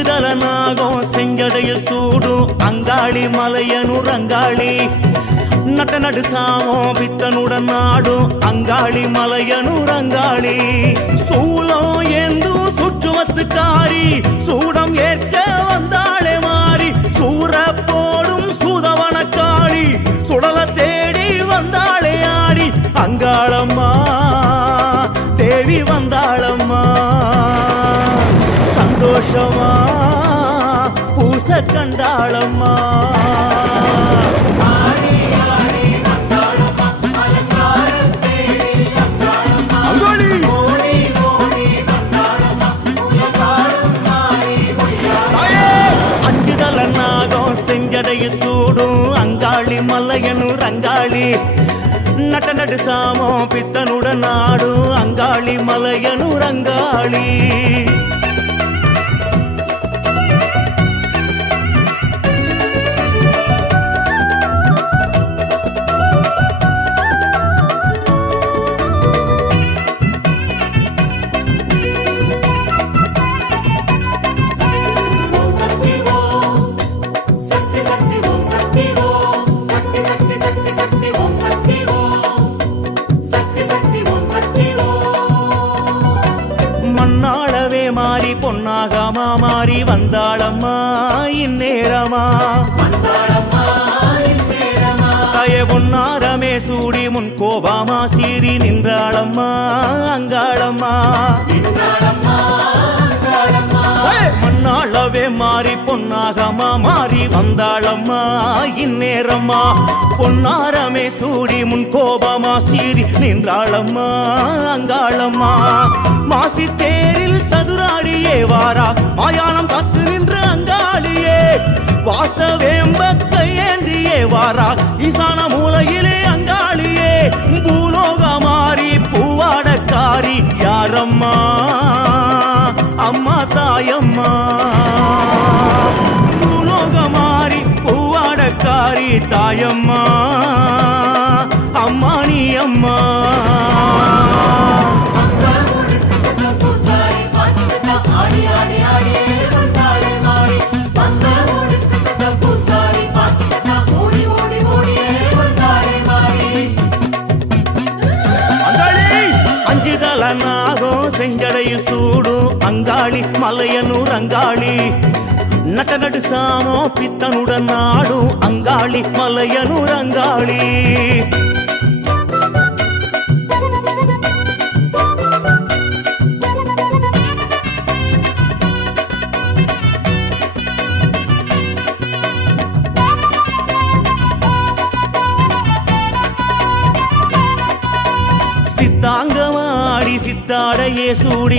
அஞ்சுதல நாகம் செஞ்சடையில் சூடும் அங்காளி மலையனூர் அங்காளி நட்ட நடு சாமம் பித்தனுடன் நாடும் அங்காளி மலையனூர் அங்காளி சூலம் ஏந்து சுற்றுமத்துக்காரி சூடம் ஏற்க வந்தாளே மாறி சூற போடும் சூதவனக்காளி சுடல தேடி வந்தாளே ஆடி அங்காளம்மா தேவி வந்தாளம்மா சந்தோஷமா பூச கண்டாளம்மா அஞ்சுதல நாகம் செஞ்சடையில் சூடும் அங்காளி மலையனூர் அங்காளி நட்ட நடு சாமம் பித்தனுடன் நாடும் அங்காளி மலையனூர் அங்காளி மண்ணாளவே மாறி பொன்னாகமா மாறி வந்தாளம்மா இந்நேரமா தாய பொன்னாரமே சூடி முன் கோபாமா சீறி நின்றாளம்மா அங்காளம்மா மண்ணாளவே மாறி பொன்னாகமா மாறி வந்தாளம்மா இந்நேரம்மா பொன்னாரமே சூடி முன் கோபமா சீறி நின்றாளம்மா அங்காளம்மா மாசி தேரில் சதுராடியே வாரா மாயானம் காத்து நின்ற அங்காளியே வாசவேம்ப கையேந்தியே வாரா ஈசான மூலையிலே அங்காளியே பூலோக மாறி பூவாடக்காரி யாரம்மா அம்மா தாயம்மா பூலோக மாறி பூவாடக்காரி தாயம்மா அம்மா நீ அம்மா நாகம் செஞ்சடையில் சூடும் அங்காளி மலையனூர் அங்காளி நட்ட நடு சாமம் பித்தனுடன் நாடும் அங்காளி மலையனூர் அங்காளி சித்தாங்கமாடி சித்தாடையே சூடி